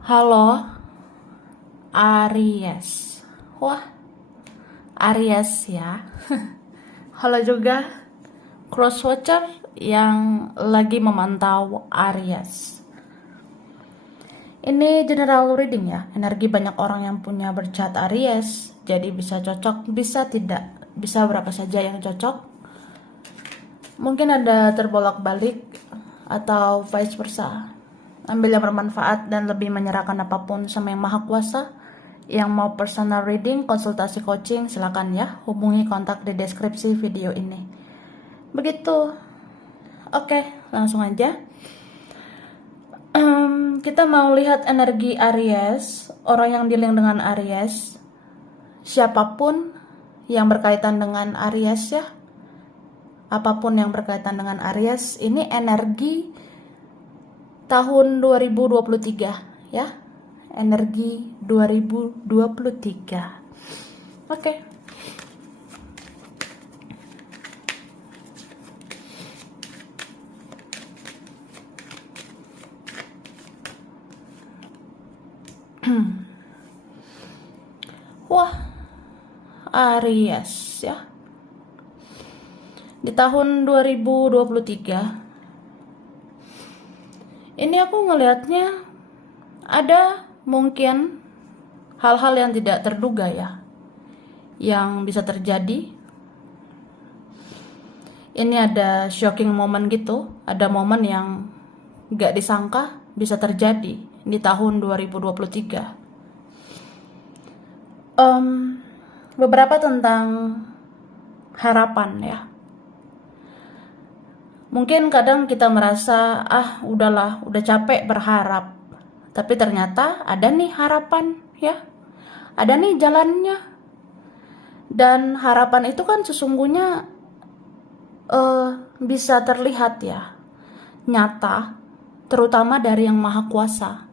Halo, Aries. Wah, Aries ya. Halo juga crosswatcher yang lagi memantau Aries. Ini general reading ya, energi banyak orang yang punya bercat Aries. Jadi bisa cocok, bisa tidak, bisa berapa saja yang cocok. Mungkin ada terbolak-balik atau vice versa. Ambil yang bermanfaat dan lebih menyerahkan apapun sama yang maha kuasa. Yang mau personal reading, konsultasi coaching, silakan ya. Hubungi kontak di deskripsi video ini. Begitu. Oke, langsung aja. Kita mau lihat energi Aries, orang yang dealing dengan Aries. Siapapun yang berkaitan dengan Aries ya. Apapun yang berkaitan dengan Aries, ini energi tahun 2023 ya. Energi 2023. Oke. Wah, Aries ya. Di tahun 2023 ini aku ngelihatnya ada mungkin hal-hal yang tidak terduga ya yang bisa terjadi. Ini ada shocking moment gitu, ada momen yang gak disangka bisa terjadi di tahun 2023. Beberapa tentang harapan ya. Mungkin kadang kita merasa, udahlah, udah capek berharap. Tapi ternyata ada nih harapan ya. Ada nih jalannya. Dan harapan itu kan sesungguhnya bisa terlihat ya. Nyata, terutama dari yang maha kuasa.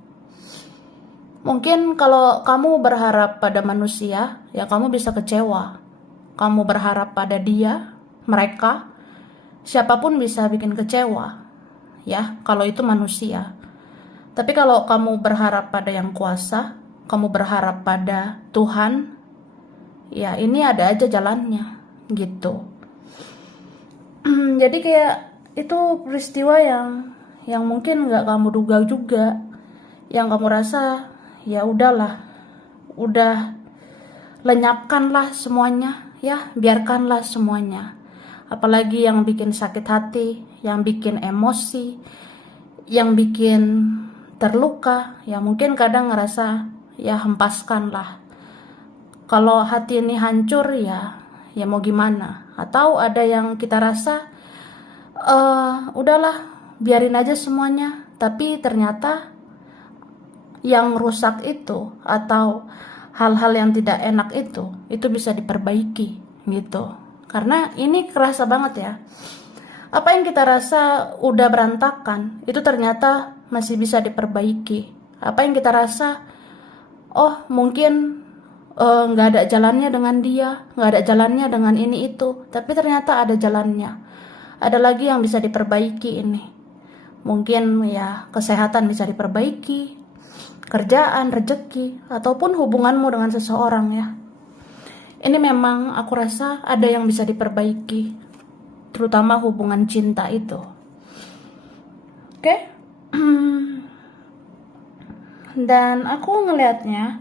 Mungkin kalau kamu berharap pada manusia, ya kamu bisa kecewa. Kamu berharap pada dia, mereka, siapapun bisa bikin kecewa, ya, kalau itu manusia. Tapi kalau kamu berharap pada yang kuasa, kamu berharap pada Tuhan, ya ini ada aja jalannya, gitu. Jadi kayak itu peristiwa yang mungkin nggak kamu duga juga, yang kamu rasa ya udahlah, udah lenyapkanlah semuanya, ya biarkanlah semuanya. Apalagi yang bikin sakit hati, yang bikin emosi, yang bikin terluka, ya mungkin kadang ngerasa ya hempaskanlah. Kalau hati ini hancur ya mau gimana? Atau ada yang kita rasa udahlah biarin aja semuanya, tapi ternyata yang rusak itu atau hal-hal yang tidak enak itu bisa diperbaiki gitu. Karena ini kerasa banget ya. Apa yang kita rasa udah berantakan, itu ternyata masih bisa diperbaiki. Apa yang kita rasa, mungkin nggak ada jalannya dengan dia, nggak ada jalannya dengan ini itu, tapi ternyata ada jalannya. Ada lagi yang bisa diperbaiki ini. Mungkin ya kesehatan bisa diperbaiki, kerjaan, rezeki, ataupun hubunganmu dengan seseorang ya. Ini memang aku rasa ada yang bisa diperbaiki, terutama hubungan cinta itu. Oke? Dan aku ngelihatnya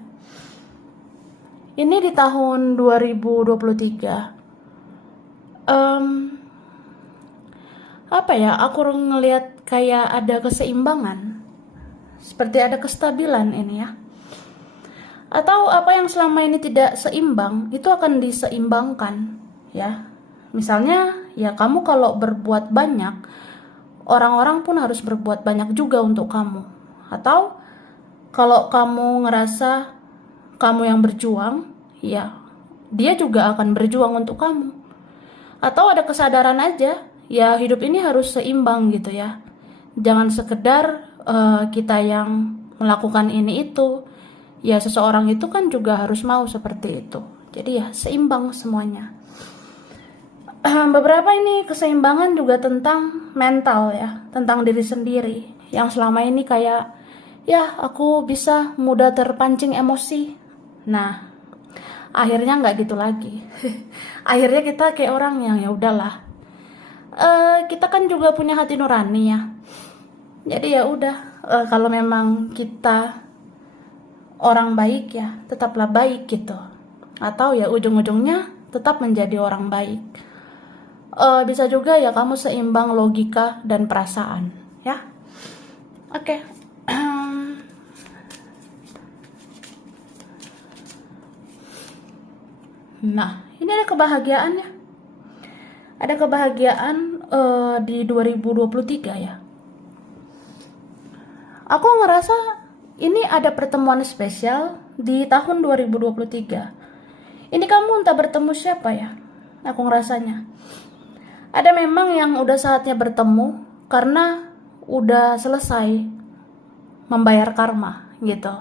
ini di tahun 2023 aku ngelihat kayak ada keseimbangan, seperti ada kestabilan ini ya. Atau apa yang selama ini tidak seimbang itu akan diseimbangkan ya. Misalnya ya kamu kalau berbuat banyak, orang-orang pun harus berbuat banyak juga untuk kamu. Atau kalau kamu ngerasa kamu yang berjuang, ya dia juga akan berjuang untuk kamu. Atau ada kesadaran aja, ya hidup ini harus seimbang gitu ya. Jangan sekedar kita yang melakukan ini itu, ya seseorang itu kan juga harus mau seperti itu. Jadi ya seimbang semuanya. Beberapa ini keseimbangan juga tentang mental ya, tentang diri sendiri. Yang selama ini kayak ya aku bisa mudah terpancing emosi. Nah, akhirnya nggak gitu lagi. Akhirnya kita kayak orang yang ya udahlah. Kita kan juga punya hati nurani ya. Jadi ya udah, kalau memang kita orang baik ya tetaplah baik gitu. Atau ya ujung-ujungnya tetap menjadi orang baik. Bisa juga ya kamu seimbang logika dan perasaan ya. Oke. Nah, ini ada kebahagiaannya. Ada kebahagiaan di 2023 ya. Aku ngerasa ini ada pertemuan spesial di tahun 2023. Ini kamu entah bertemu siapa ya? Aku ngerasanya. Ada memang yang udah saatnya bertemu karena udah selesai membayar karma gitu.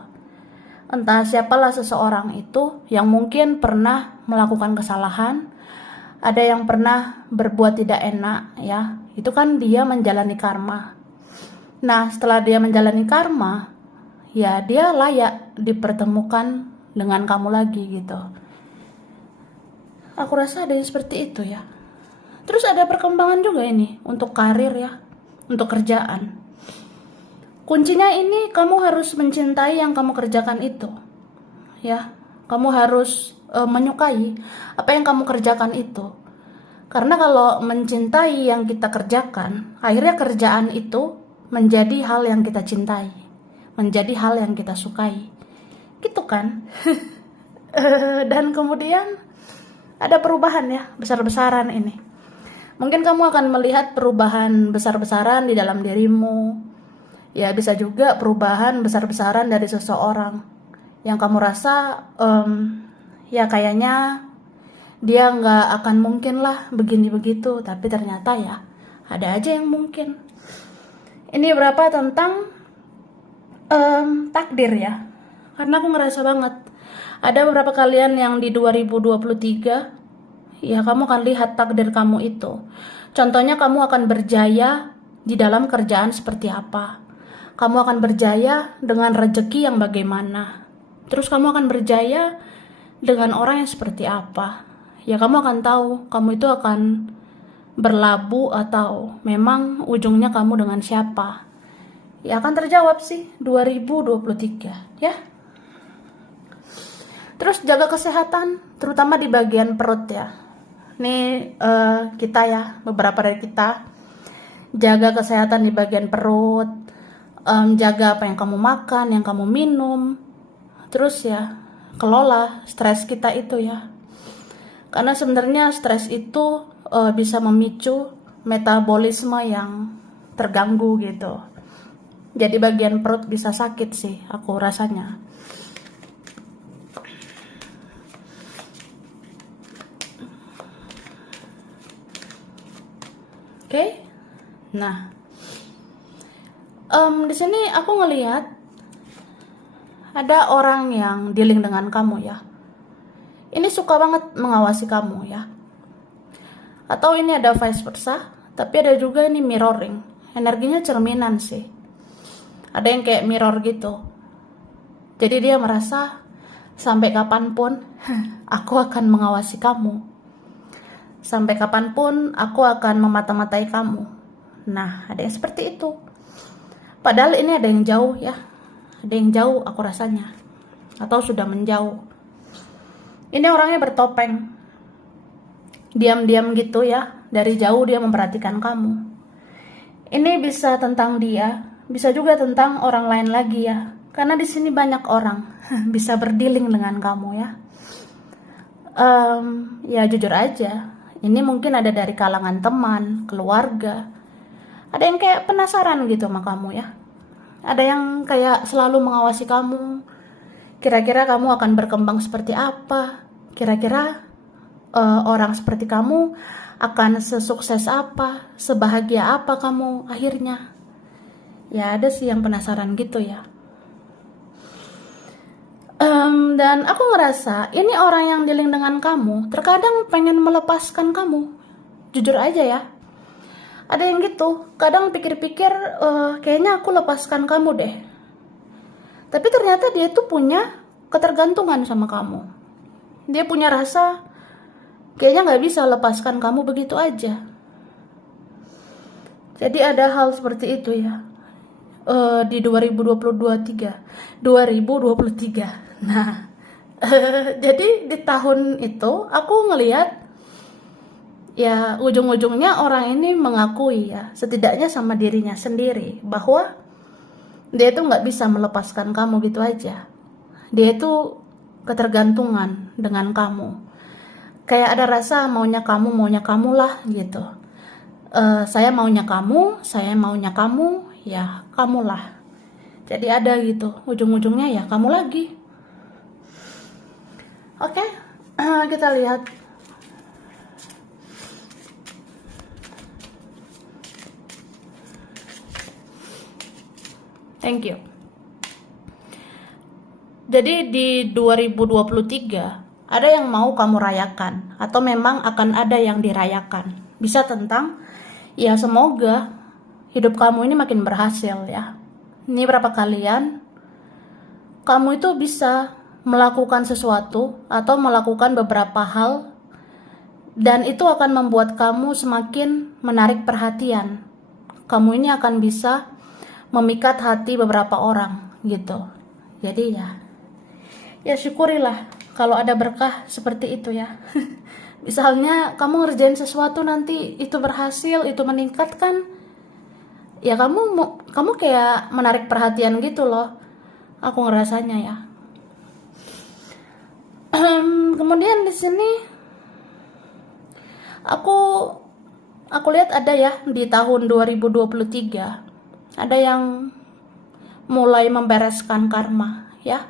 Entah siapalah seseorang itu yang mungkin pernah melakukan kesalahan, ada yang pernah berbuat tidak enak ya. Itu kan dia menjalani karma. Nah, setelah dia menjalani karma, ya dia layak dipertemukan dengan kamu lagi gitu. Aku rasa ada yang seperti itu ya. Terus ada perkembangan juga ini untuk karir ya, untuk kerjaan. Kuncinya ini kamu harus mencintai yang kamu kerjakan itu. Ya, kamu harus menyukai apa yang kamu kerjakan itu. Karena kalau mencintai yang kita kerjakan, akhirnya kerjaan itu menjadi hal yang kita cintai, menjadi hal yang kita sukai. Gitu kan? Dan kemudian ada perubahan ya, besar-besaran ini. Mungkin kamu akan melihat perubahan besar-besaran di dalam dirimu. Ya bisa juga perubahan besar-besaran dari seseorang yang kamu rasa ya kayaknya dia nggak akan mungkin lah begini begitu, tapi ternyata ya ada aja yang mungkin. Ini berapa tentang takdir ya, karena aku ngerasa banget ada beberapa kalian yang di 2023 ya kamu akan lihat takdir kamu itu. Contohnya kamu akan berjaya di dalam kerjaan seperti apa. Kamu akan berjaya dengan rezeki yang bagaimana. Terus kamu akan berjaya dengan orang yang seperti apa. Ya kamu akan tahu kamu itu akan berlabuh atau memang ujungnya kamu dengan siapa. Ya akan terjawab sih 2023 ya. Terus jaga kesehatan terutama di bagian perut ya. Nih kita ya, beberapa dari kita jaga kesehatan di bagian perut. Jaga apa yang kamu makan, yang kamu minum. Terus ya kelola stres kita itu ya. Karena sebenarnya stres itu bisa memicu metabolisme yang terganggu gitu. Jadi bagian perut bisa sakit sih aku rasanya. Oke. Nah, di sini aku ngelihat ada orang yang dealing dengan kamu ya. Ini suka banget mengawasi kamu ya. Atau ini ada vice versa, tapi ada juga ini mirroring. Energinya cerminan sih. Ada yang kayak mirror gitu. Jadi dia merasa sampai kapanpun aku akan mengawasi kamu. Sampai kapanpun aku akan memata-matai kamu. Nah, ada yang seperti itu. Padahal ini ada yang jauh ya. Ada yang jauh aku rasanya. Atau sudah menjauh. Ini orangnya bertopeng. Diam-diam gitu ya. Dari jauh dia memperhatikan kamu. Ini bisa tentang dia. Bisa juga tentang orang lain lagi ya. Karena di sini banyak orang bisa berdealing dengan kamu ya. Ya jujur aja. Ini mungkin ada dari kalangan teman, keluarga. Ada yang kayak penasaran gitu sama kamu ya. Ada yang kayak selalu mengawasi kamu. Kira-kira kamu akan berkembang seperti apa? Kira-kira orang seperti kamu akan sesukses apa? Sebahagia apa kamu akhirnya? Ya ada sih yang penasaran gitu ya. Dan aku ngerasa ini orang yang dealing dengan kamu terkadang pengen melepaskan kamu. Jujur aja ya. Ada yang gitu, kadang pikir-pikir kayaknya aku lepaskan kamu deh. Tapi ternyata dia tuh punya ketergantungan sama kamu. Dia punya rasa kayaknya nggak bisa lepaskan kamu begitu aja. Jadi ada hal seperti itu ya. Di 2023. Nah, jadi di tahun itu aku ngelihat ya ujung-ujungnya orang ini mengakui ya, setidaknya sama dirinya sendiri, bahwa dia itu nggak bisa melepaskan kamu gitu aja. Dia itu ketergantungan dengan kamu. Kayak ada rasa maunya kamu lah gitu. Saya maunya kamu, ya kamulah. Jadi ada gitu, ujung-ujungnya ya kamu lagi. Oke, kita lihat. Thank you. Jadi di 2023 ada yang mau kamu rayakan, atau memang akan ada yang dirayakan. Bisa tentang ya semoga hidup kamu ini makin berhasil ya. Ini berapa kalian kamu itu bisa melakukan sesuatu atau melakukan beberapa hal, dan itu akan membuat kamu semakin menarik perhatian. Kamu ini akan bisa memikat hati beberapa orang gitu. Jadi ya syukurilah kalau ada berkah seperti itu ya. Misalnya kamu ngerjain sesuatu nanti itu berhasil, itu meningkatkan, ya kamu kayak menarik perhatian gitu loh. Aku ngerasanya ya. Kemudian di sini aku lihat ada ya di tahun 2023 ada yang mulai membereskan karma ya.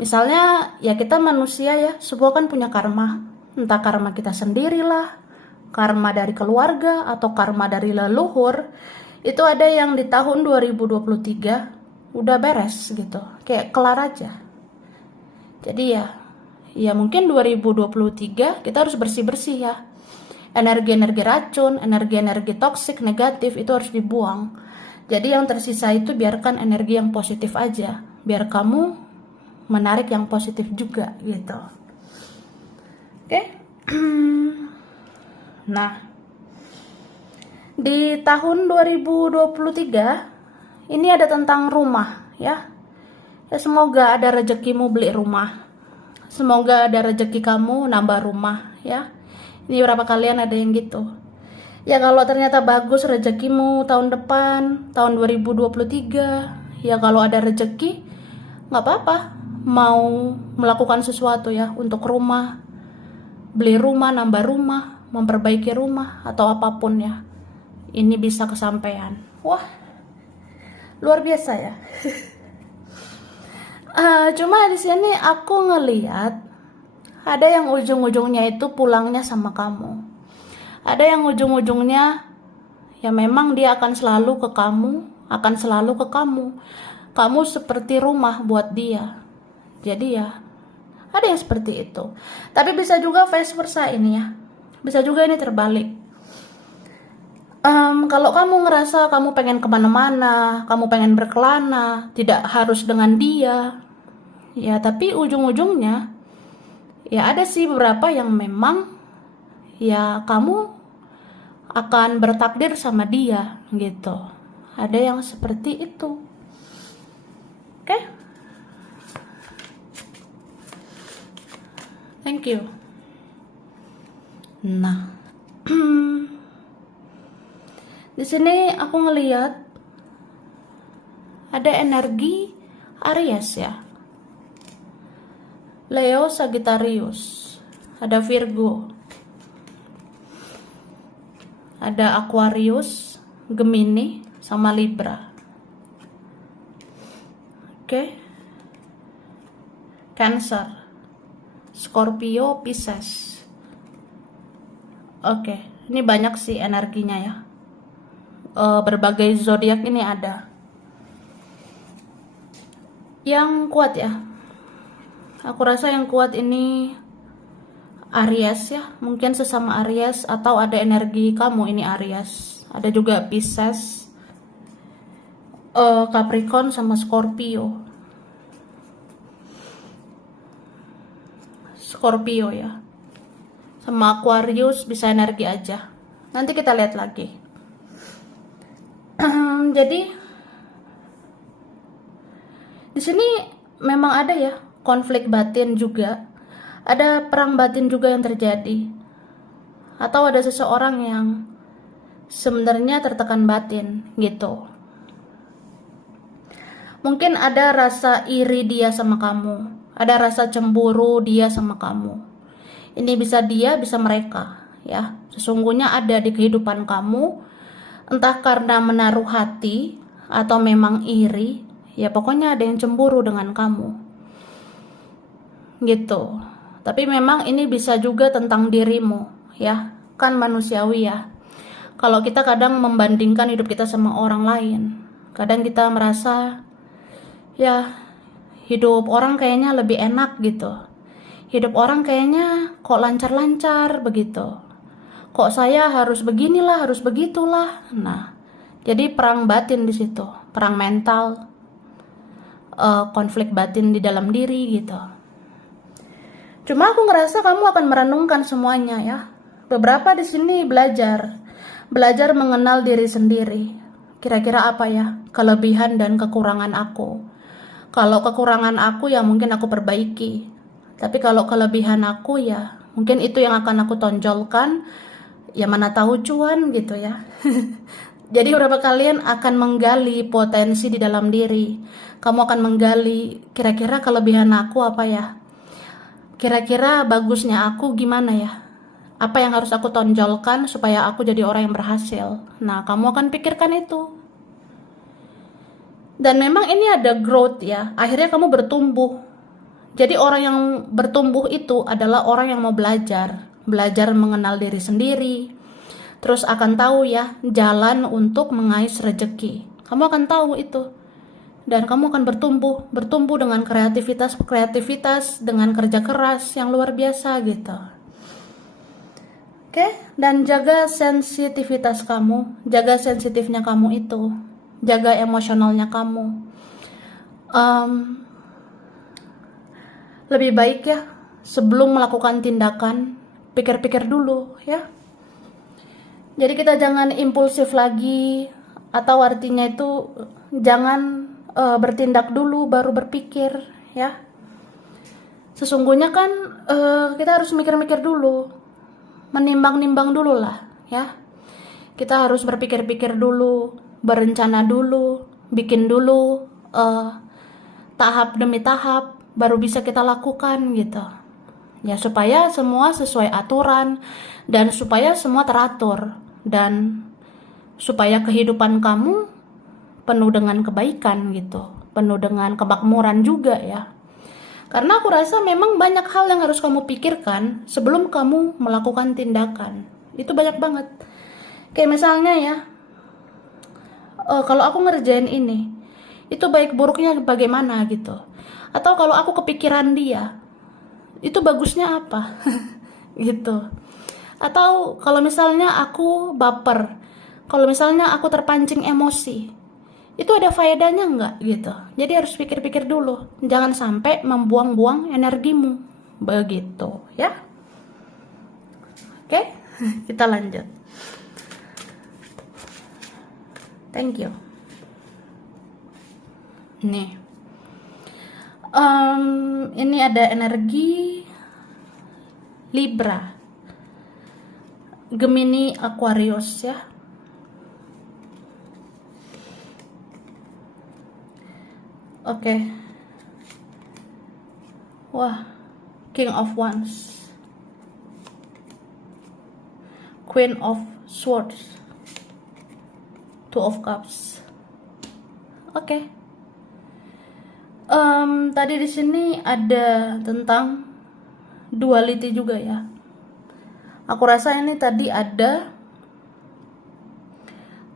Misalnya ya kita manusia ya, semua kan punya karma. Entah karma kita sendirilah, karma dari keluarga, atau karma dari leluhur. Itu ada yang di tahun 2023 udah beres gitu, kayak kelar aja. Jadi ya mungkin 2023 kita harus bersih-bersih ya. Energi-energi racun, energi-energi toksik, negatif itu harus dibuang. Jadi yang tersisa itu biarkan energi yang positif aja, biar kamu menarik yang positif juga gitu. Oke. Nah, di tahun 2023 ini ada tentang rumah ya. Ya semoga ada rezekimu beli rumah. Semoga ada rezeki kamu nambah rumah ya. Ini berapa kalian ada yang gitu. Ya kalau ternyata bagus rezekimu tahun depan, tahun 2023, ya kalau ada rezeki nggak apa-apa. Mau melakukan sesuatu ya untuk rumah, beli rumah, nambah rumah, memperbaiki rumah, atau apapun ya, ini bisa kesampaian. Wah, luar biasa ya. Cuma di sini aku ngelihat ada yang ujung-ujungnya itu pulangnya sama kamu. Ada yang ujung-ujungnya ya memang dia akan selalu ke kamu, akan selalu ke kamu. Kamu seperti rumah buat dia. Jadi ya ada yang seperti itu. Tapi bisa juga vice versa ini ya. Bisa juga ini terbalik. Kalau kamu ngerasa kamu pengen kemana-mana, kamu pengen berkelana, tidak harus dengan dia, ya tapi ujung-ujungnya ya ada sih beberapa yang memang ya kamu akan bertakdir sama dia gitu. Ada yang seperti itu. Oke? Thank you. Nah, di sini aku ngelihat ada energi Aries ya, Leo, Sagittarius, ada Virgo, ada Aquarius, Gemini, sama Libra. Oke, Cancer, Scorpio, Pisces. Oke, ini banyak sih energinya ya. Berbagai zodiak ini ada. Yang kuat ya, aku rasa yang kuat ini Aries ya, mungkin sesama Aries, atau ada energi kamu ini Aries. Ada juga Pisces, Capricorn sama Scorpio. Scorpio ya. Sama Aquarius bisa energi aja. Nanti kita lihat lagi. Jadi di sini memang ada ya konflik batin juga. Ada perang batin juga yang terjadi. Atau ada seseorang yang sebenarnya tertekan batin gitu. Mungkin ada rasa iri dia sama kamu. Ada rasa cemburu dia sama kamu. Ini bisa dia, bisa mereka ya. Sesungguhnya ada di kehidupan kamu, entah karena menaruh hati atau memang iri, ya pokoknya ada yang cemburu dengan kamu gitu. Tapi memang ini bisa juga tentang dirimu ya, kan manusiawi ya. Kalau kita kadang membandingkan hidup kita sama orang lain, kadang kita merasa ya hidup orang kayaknya lebih enak gitu. Hidup orang kayaknya kok lancar-lancar begitu. Kok saya harus beginilah, harus begitulah. Nah, jadi perang batin di situ, perang mental, konflik batin di dalam diri gitu. Cuma aku ngerasa kamu akan merenungkan semuanya ya. Beberapa di sini belajar mengenal diri sendiri. Kira-kira apa ya kelebihan dan kekurangan aku? Kalau kekurangan aku ya mungkin aku perbaiki. Tapi kalau kelebihan aku ya mungkin itu yang akan aku tonjolkan. Ya mana tahu cuan gitu ya. Jadi beberapa kalian akan menggali potensi di dalam diri. Kamu akan menggali kira-kira kelebihan aku apa ya? Kira-kira bagusnya aku gimana ya? Apa yang harus aku tonjolkan supaya aku jadi orang yang berhasil? Nah, kamu akan pikirkan itu. Dan memang ini ada growth ya. Akhirnya kamu bertumbuh. Jadi orang yang bertumbuh itu adalah orang yang mau belajar. Belajar mengenal diri sendiri. Terus akan tahu ya jalan untuk mengais rezeki. Kamu akan tahu itu. Dan kamu akan bertumbuh dengan kreativitas, dengan kerja keras yang luar biasa gitu. Oke, dan jaga sensitivitas kamu, jaga sensitifnya kamu itu, jaga emosionalnya kamu. Lebih baik ya, sebelum melakukan tindakan, pikir-pikir dulu ya. Jadi kita jangan impulsif lagi, atau artinya itu jangan bertindak dulu baru berpikir ya. Sesungguhnya kan kita harus mikir-mikir dulu, menimbang-nimbang dulu lah ya. Kita harus berpikir-pikir dulu, berencana dulu, bikin dulu tahap demi tahap baru bisa kita lakukan gitu ya, supaya semua sesuai aturan dan supaya semua teratur dan supaya kehidupan kamu penuh dengan kebaikan gitu, penuh dengan kemakmuran juga ya. Karena aku rasa memang banyak hal yang harus kamu pikirkan sebelum kamu melakukan tindakan. Itu banyak banget. Kayak misalnya ya, kalau aku ngerjain ini, itu baik buruknya bagaimana gitu. Atau kalau aku kepikiran dia, itu bagusnya apa gitu. Atau kalau misalnya aku baper, kalau misalnya aku terpancing emosi, itu ada faedahnya enggak gitu. Jadi harus pikir-pikir dulu, jangan sampai membuang-buang energimu begitu ya. Oke, kita lanjut. Thank you. Nih, ini ada energi Libra, Gemini, Aquarius ya. Oke. Wah, King of Wands, Queen of Swords, Two of Cups. Oke. Tadi di sini ada tentang duality juga ya. Aku rasa ini tadi ada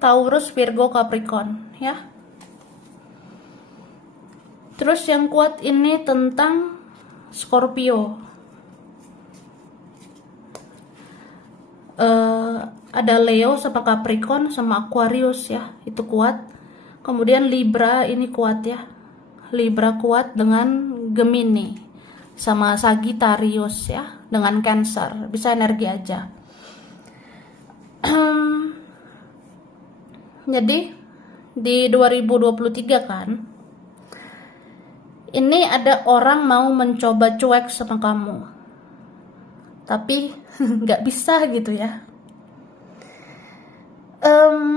Taurus, Virgo, Capricorn ya. Terus yang kuat ini tentang Scorpio. Ada Leo sama Capricorn sama Aquarius ya, itu kuat. Kemudian Libra ini kuat ya. Libra kuat dengan Gemini. sama Sagittarius ya, dengan Cancer, bisa energi aja. Jadi di 2023 kan, ini ada orang mau mencoba cuek sama kamu, tapi nggak bisa gitu ya.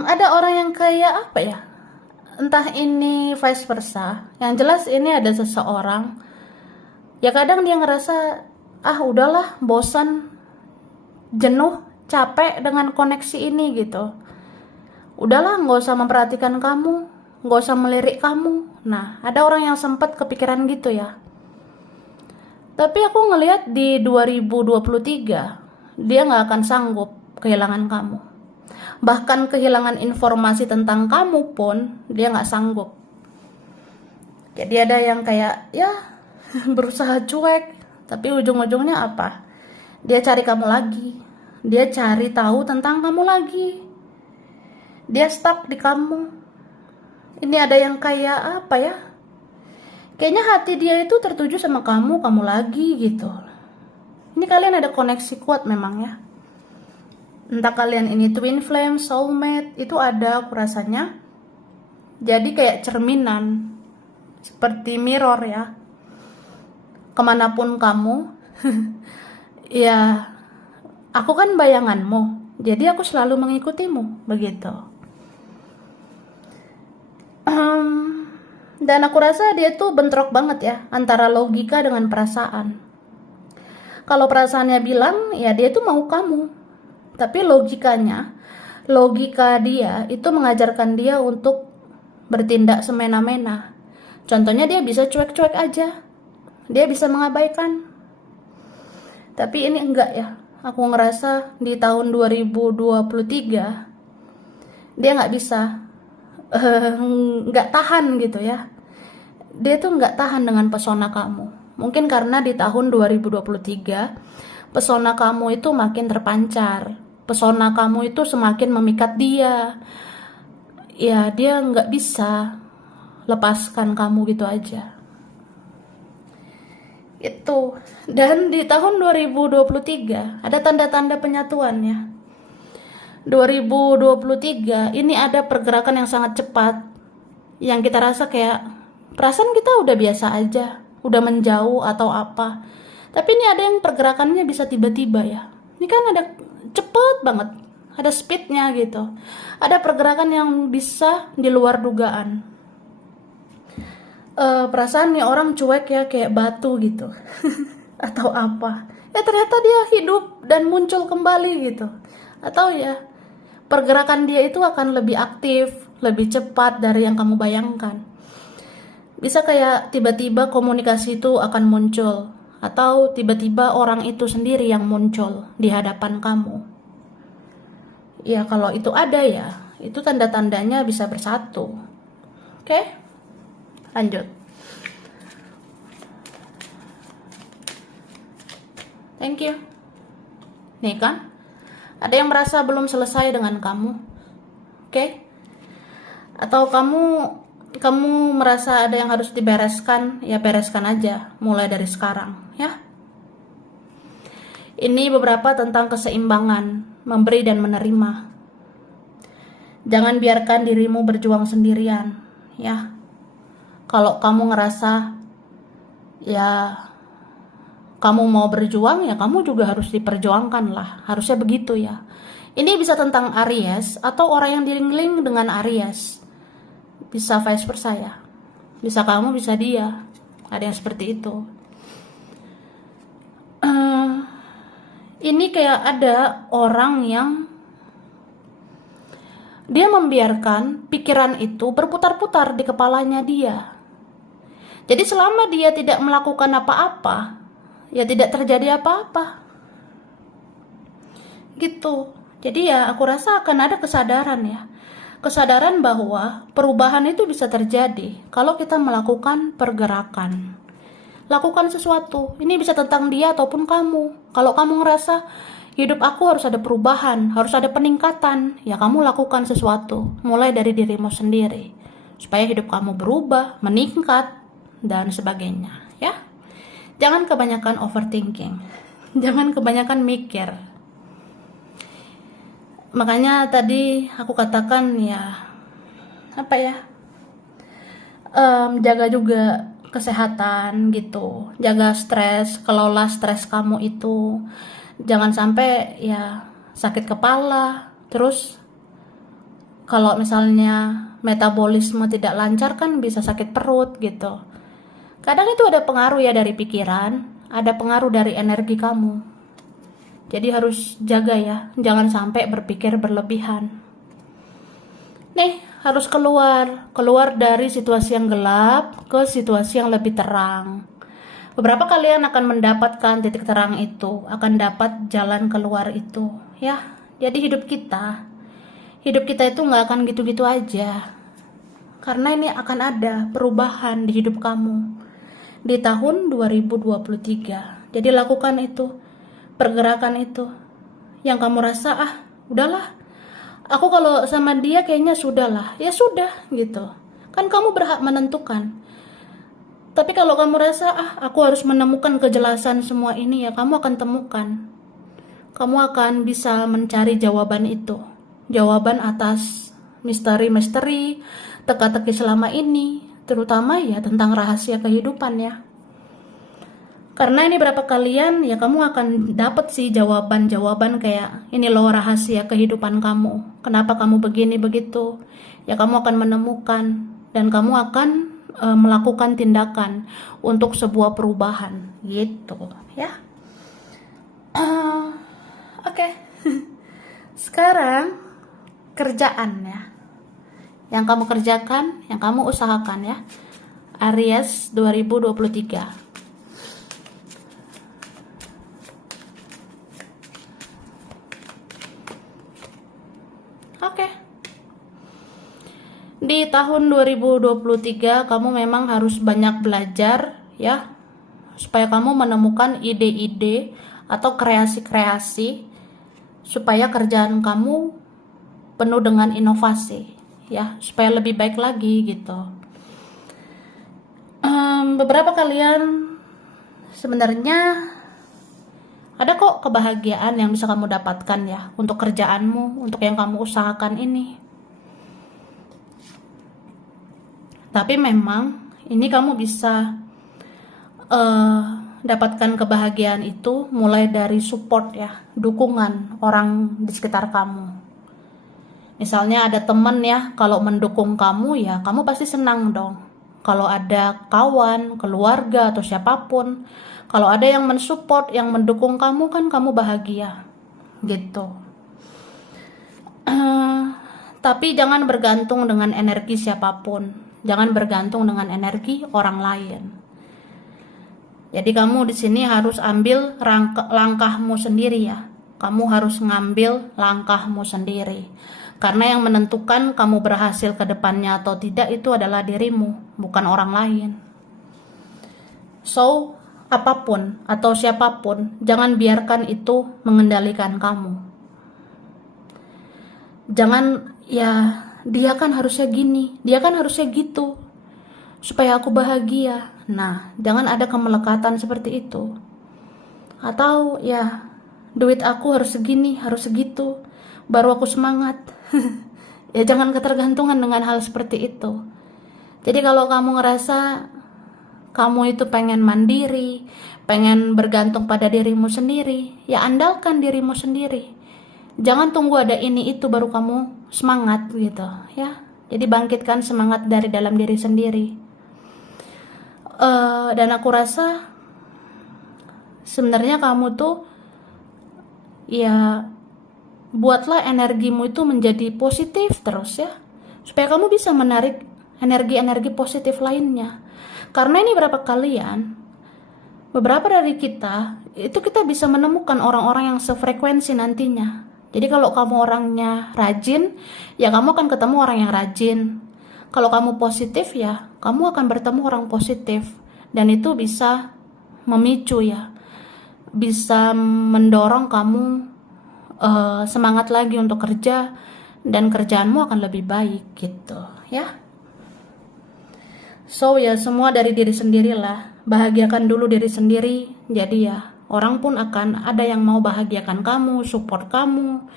Ada orang yang kayak apa ya, entah ini vice versa, yang jelas ini ada seseorang ya, kadang dia ngerasa udahlah, bosan, jenuh, capek dengan koneksi ini gitu. Udahlah, nggak usah memperhatikan kamu, nggak usah melirik kamu. Nah, ada orang yang sempat kepikiran gitu ya. Tapi aku ngelihat di 2023 dia nggak akan sanggup kehilangan kamu. Bahkan kehilangan informasi tentang kamu pun dia nggak sanggup. Jadi ada yang kayak ya berusaha cuek, tapi ujung-ujungnya apa? Dia cari kamu lagi, dia cari tahu tentang kamu lagi, dia stuck di kamu. Ini ada yang kayak apa ya, kayaknya hati dia itu tertuju sama kamu lagi gitu. Ini kalian ada koneksi kuat memang ya. Entah kalian ini twin flame, soulmate, itu ada aku rasanya. Jadi kayak cerminan, seperti mirror ya. Kemanapun kamu, ya aku kan bayanganmu, jadi aku selalu mengikutimu, begitu. Dan aku rasa dia tuh bentrok banget ya, antara logika dengan perasaan. Kalau perasaannya bilang, ya dia tuh mau kamu. Tapi logika dia itu mengajarkan dia untuk bertindak semena-mena. Contohnya dia bisa cuek-cuek aja. Dia bisa mengabaikan. Tapi ini enggak ya. Aku ngerasa di tahun 2023 dia nggak bisa, nggak tahan gitu ya. Dia tuh nggak tahan dengan pesona kamu. Mungkin karena di tahun 2023 pesona kamu itu makin terpancar, pesona kamu itu semakin memikat dia. Ya dia nggak bisa lepaskan kamu gitu aja. Itu. Dan di tahun 2023 ada tanda-tanda penyatuan ya. 2023 ini ada pergerakan yang sangat cepat, yang kita rasa kayak perasaan kita udah biasa aja, udah menjauh atau apa, tapi ini ada yang pergerakannya bisa tiba-tiba ya. Ini kan ada cepet banget, ada speednya gitu, ada pergerakan yang bisa di luar dugaan. Perasaan nih orang cuek ya, kayak batu gitu atau apa ya, ternyata dia hidup dan muncul kembali gitu. Atau ya pergerakan dia itu akan lebih aktif, lebih cepat dari yang kamu bayangkan. Bisa kayak tiba-tiba komunikasi itu akan muncul, atau tiba-tiba orang itu sendiri yang muncul di hadapan kamu. Ya kalau itu ada ya, itu tanda-tandanya bisa bersatu. Oke? Lanjut. Thank you. Nih kan, ada yang merasa belum selesai dengan kamu. Oke? Atau kamu merasa ada yang harus dibereskan, ya bereskan aja mulai dari sekarang ya. Ini beberapa tentang keseimbangan, memberi dan menerima. Jangan biarkan dirimu berjuang sendirian ya. Kalau kamu ngerasa ya kamu mau berjuang, ya kamu juga harus diperjuangkan lah. Harusnya begitu ya. Ini bisa tentang Aries atau orang yang diling-ling dengan Aries. Bisa vice versa ya. Bisa kamu, bisa dia. Ada yang seperti itu. Ini kayak ada orang yang dia membiarkan pikiran itu berputar-putar di kepalanya dia. Jadi selama dia tidak melakukan apa-apa, ya tidak terjadi apa-apa. Gitu. Jadi ya aku rasa akan ada kesadaran ya. Kesadaran bahwa perubahan itu bisa terjadi kalau kita melakukan pergerakan. Lakukan sesuatu. Ini bisa tentang dia ataupun kamu. Kalau kamu ngerasa hidup aku harus ada perubahan, harus ada peningkatan, ya kamu lakukan sesuatu. Mulai dari dirimu sendiri. Supaya hidup kamu berubah, meningkat, dan sebagainya ya. Jangan kebanyakan overthinking. Jangan kebanyakan mikir. Makanya tadi aku katakan ya, apa ya, jaga juga kesehatan gitu, jaga stres, kelola stres kamu itu, jangan sampai ya sakit kepala. Terus kalau misalnya metabolisme tidak lancar kan bisa sakit perut gitu. Kadang itu ada pengaruh ya dari pikiran, ada pengaruh dari energi kamu. Jadi harus jaga ya, jangan sampai berpikir berlebihan. Nih, harus keluar dari situasi yang gelap ke situasi yang lebih terang. Beberapa kalian akan mendapatkan titik terang itu, akan dapat jalan keluar itu, ya. Jadi hidup kita itu nggak akan gitu-gitu aja. Karena ini akan ada perubahan di hidup kamu di tahun 2023. Jadi lakukan itu, pergerakan itu. Yang kamu rasa, udahlah, aku kalau sama dia kayaknya sudahlah, ya sudah gitu. Kan kamu berhak menentukan. Tapi kalau kamu rasa, aku harus menemukan kejelasan semua ini, ya kamu akan temukan. Kamu akan bisa mencari jawaban itu. Jawaban atas misteri-misteri, teka-teki selama ini, terutama ya tentang rahasia kehidupan ya. Karena ini berapa kalian ya kamu akan dapat sih jawaban-jawaban kayak ini loh rahasia kehidupan kamu. Kenapa kamu begini begitu? Ya kamu akan menemukan dan kamu akan melakukan tindakan untuk sebuah perubahan gitu ya. Oke. Sekarang kerjaan ya. Yang kamu kerjakan, yang kamu usahakan ya. Aries 2023. Oke. Di tahun 2023 kamu memang harus banyak belajar ya. Supaya kamu menemukan ide-ide atau kreasi-kreasi supaya kerjaan kamu penuh dengan inovasi ya, supaya lebih baik lagi gitu. Beberapa kalian sebenarnya ada kok kebahagiaan yang bisa kamu dapatkan ya untuk kerjaanmu, untuk yang kamu usahakan ini. Tapi memang ini kamu bisa dapatkan kebahagiaan itu mulai dari support ya, dukungan orang di sekitar kamu. Misalnya ada teman ya, kalau mendukung kamu ya kamu pasti senang dong. Kalau ada kawan, keluarga atau siapapun, kalau ada yang mensupport, yang mendukung kamu kan kamu bahagia gitu. Tapi jangan bergantung dengan energi siapapun, jangan bergantung dengan energi orang lain. Jadi kamu di sini harus ambil langkahmu sendiri ya. Kamu harus ngambil langkahmu sendiri. Karena yang menentukan kamu berhasil ke depannya atau tidak itu adalah dirimu, bukan orang lain. So, apapun atau siapapun, jangan biarkan itu mengendalikan kamu. Jangan, ya dia kan harusnya gini, dia kan harusnya gitu, supaya aku bahagia. Nah, jangan ada kemelekatan seperti itu. Atau ya, duit aku harus segini, harus segitu, baru aku semangat. Ya jangan ketergantungan dengan hal seperti itu. Jadi kalau kamu ngerasa kamu itu pengen mandiri, pengen bergantung pada dirimu sendiri, ya andalkan dirimu sendiri. Jangan tunggu ada ini itu baru kamu semangat gitu ya. Jadi bangkitkan semangat dari dalam diri sendiri. Dan aku rasa sebenarnya kamu tuh ya buatlah energimu itu menjadi positif terus ya, supaya kamu bisa menarik energi-energi positif lainnya. Karena ini beberapa dari kita itu kita bisa menemukan orang-orang yang sefrekuensi nantinya. Jadi kalau kamu orangnya rajin, ya kamu akan ketemu orang yang rajin. Kalau kamu positif ya kamu akan bertemu orang positif, dan itu bisa memicu ya, bisa mendorong kamu semangat lagi untuk kerja, dan kerjaanmu akan lebih baik gitu ya. So ya semua dari diri sendirilah. bahagiakan dulu diri sendiri. Jadi ya, orang pun akan ada yang mau bahagiakan kamu, support kamu.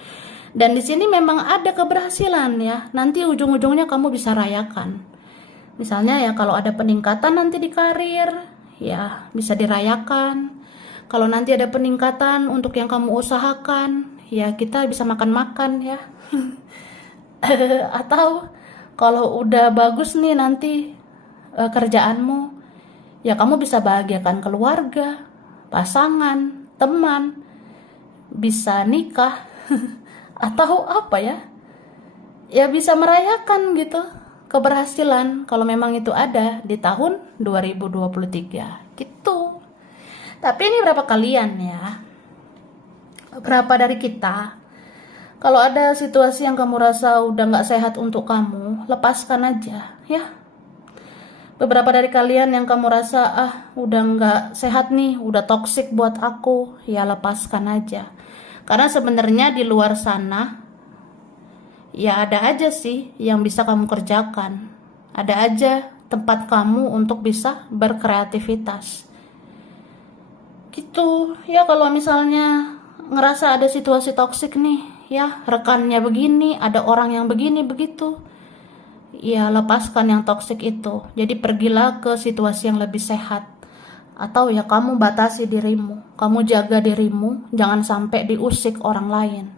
Dan di sini memang ada keberhasilan ya. Nanti ujung-ujungnya kamu bisa rayakan. Misalnya ya kalau ada peningkatan nanti di karir, ya bisa dirayakan. Kalau nanti ada peningkatan untuk yang kamu usahakan, ya kita bisa makan-makan ya. Atau kalau udah bagus nih nanti kerjaanmu, ya kamu bisa bahagiakan keluarga, pasangan, teman, bisa nikah, atau apa ya? Ya bisa merayakan gitu keberhasilan kalau memang itu ada di tahun 2023 gitu. Tapi ini berapa kalian ya? Berapa dari kita? Kalau ada situasi yang kamu rasa udah gak sehat untuk kamu, lepaskan aja ya. Beberapa dari kalian yang kamu rasa udah gak sehat nih, udah toksik buat aku, ya lepaskan aja. Karena sebenarnya di luar sana ya ada aja sih yang bisa kamu kerjakan. Ada aja tempat kamu untuk bisa berkreativitas. Gitu. Ya kalau misalnya ngerasa ada situasi toksik nih, ya rekannya begini, ada orang yang begini begitu. Ya lepaskan yang toksik itu. Jadi pergilah ke situasi yang lebih sehat. Atau ya kamu batasi dirimu. Kamu jaga dirimu, jangan sampai diusik orang lain.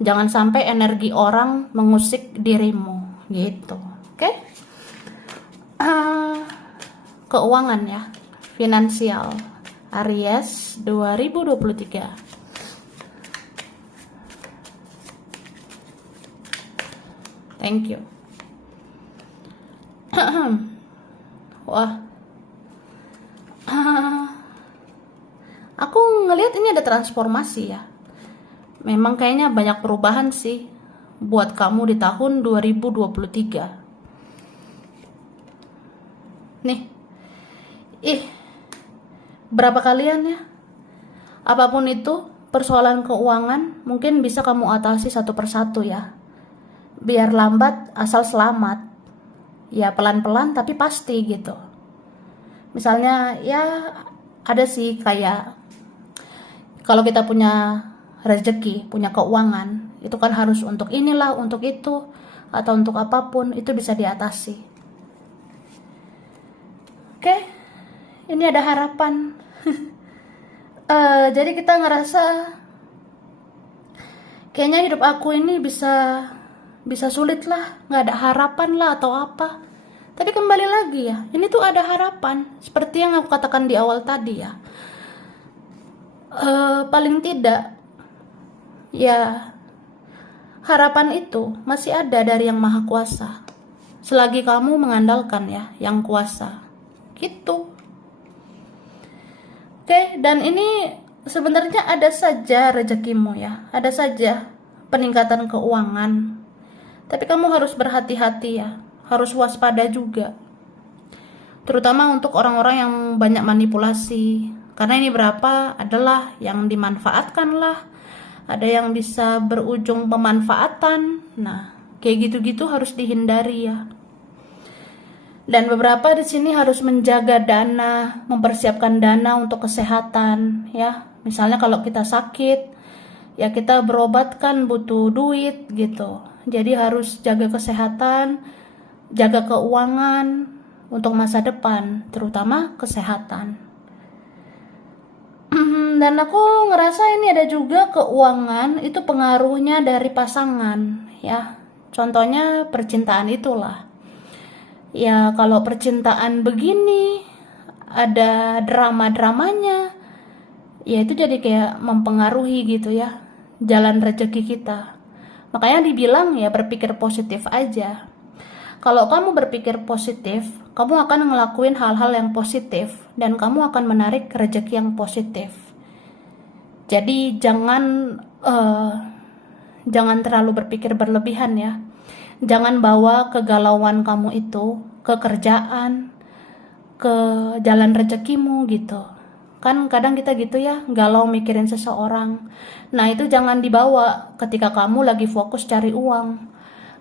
Jangan sampai energi orang mengusik dirimu, gitu. Oke? Keuangan ya, finansial. Aries 2023. Thank you. Wah. Aku ngelihat ini ada transformasi ya. Memang kayaknya banyak perubahan sih buat kamu di tahun 2023. Nih. Berapa kalian ya? Apapun itu, persoalan keuangan mungkin bisa kamu atasi satu persatu ya. Biar lambat asal selamat. Ya pelan-pelan tapi pasti gitu. Misalnya ya ada sih kayak kalau kita punya rezeki, punya keuangan, itu kan harus untuk inilah, untuk itu, atau untuk apapun, itu bisa diatasi. Oke, ini ada harapan. Jadi kita ngerasa kayaknya hidup aku ini bisa sulit lah, nggak ada harapan lah atau apa. Tapi kembali lagi ya, ini tuh ada harapan. Seperti yang aku katakan di awal tadi ya. Paling tidak ya harapan itu masih ada dari yang maha kuasa. Selagi kamu mengandalkan ya yang kuasa. Gitu. Oke, dan ini sebenarnya ada saja rezekimu ya. Ada saja peningkatan keuangan. Tapi kamu harus berhati-hati ya. Harus waspada juga. Terutama untuk orang-orang yang banyak manipulasi. Karena ini berapa adalah yang dimanfaatkan lah. Ada yang bisa berujung pemanfaatan. Nah, kayak gitu-gitu harus dihindari ya. Dan beberapa di sini harus menjaga dana, mempersiapkan dana untuk kesehatan ya. Misalnya kalau kita sakit, ya kita berobat kan butuh duit gitu. Jadi harus jaga kesehatan, jaga keuangan untuk masa depan, terutama kesehatan. Dan aku ngerasa ini ada juga keuangan itu pengaruhnya dari pasangan ya. Contohnya percintaan itulah. Ya kalau percintaan begini ada drama-dramanya, ya itu jadi kayak mempengaruhi gitu ya jalan rezeki kita. Makanya dibilang ya berpikir positif aja. Kalau kamu berpikir positif, kamu akan ngelakuin hal-hal yang positif dan kamu akan menarik rezeki yang positif. Jadi jangan terlalu berpikir berlebihan ya. Jangan bawa kegalauan kamu itu ke kerjaan, ke jalan rezekimu gitu. Kan kadang kita gitu ya, galau mikirin seseorang. Nah itu jangan dibawa ketika kamu lagi fokus cari uang.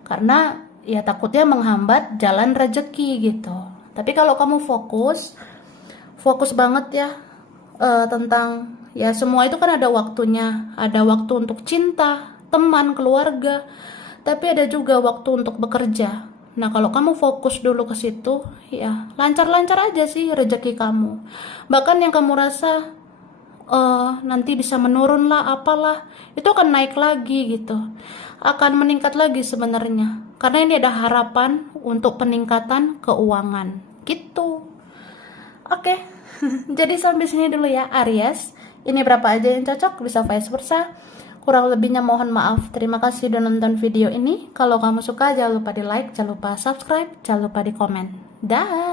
Karena ya takutnya menghambat jalan rezeki gitu. Tapi kalau kamu fokus fokus banget ya tentang ya semua itu kan ada waktunya, ada waktu untuk cinta, teman, keluarga, tapi ada juga waktu untuk bekerja. Nah, kalau kamu fokus dulu ke situ, ya lancar-lancar aja sih rezeki kamu. Bahkan yang kamu rasa nanti bisa menurun lah, apalah, itu akan naik lagi gitu, akan meningkat lagi sebenarnya. Karena ini ada harapan untuk peningkatan keuangan gitu. Oke, jadi sampai sini dulu ya Aries. Ini berapa aja yang cocok, bisa vice versa. Kurang lebihnya mohon maaf. Terima kasih udah nonton video ini. Kalau kamu suka jangan lupa di like, jangan lupa subscribe, jangan lupa di komen. Dah.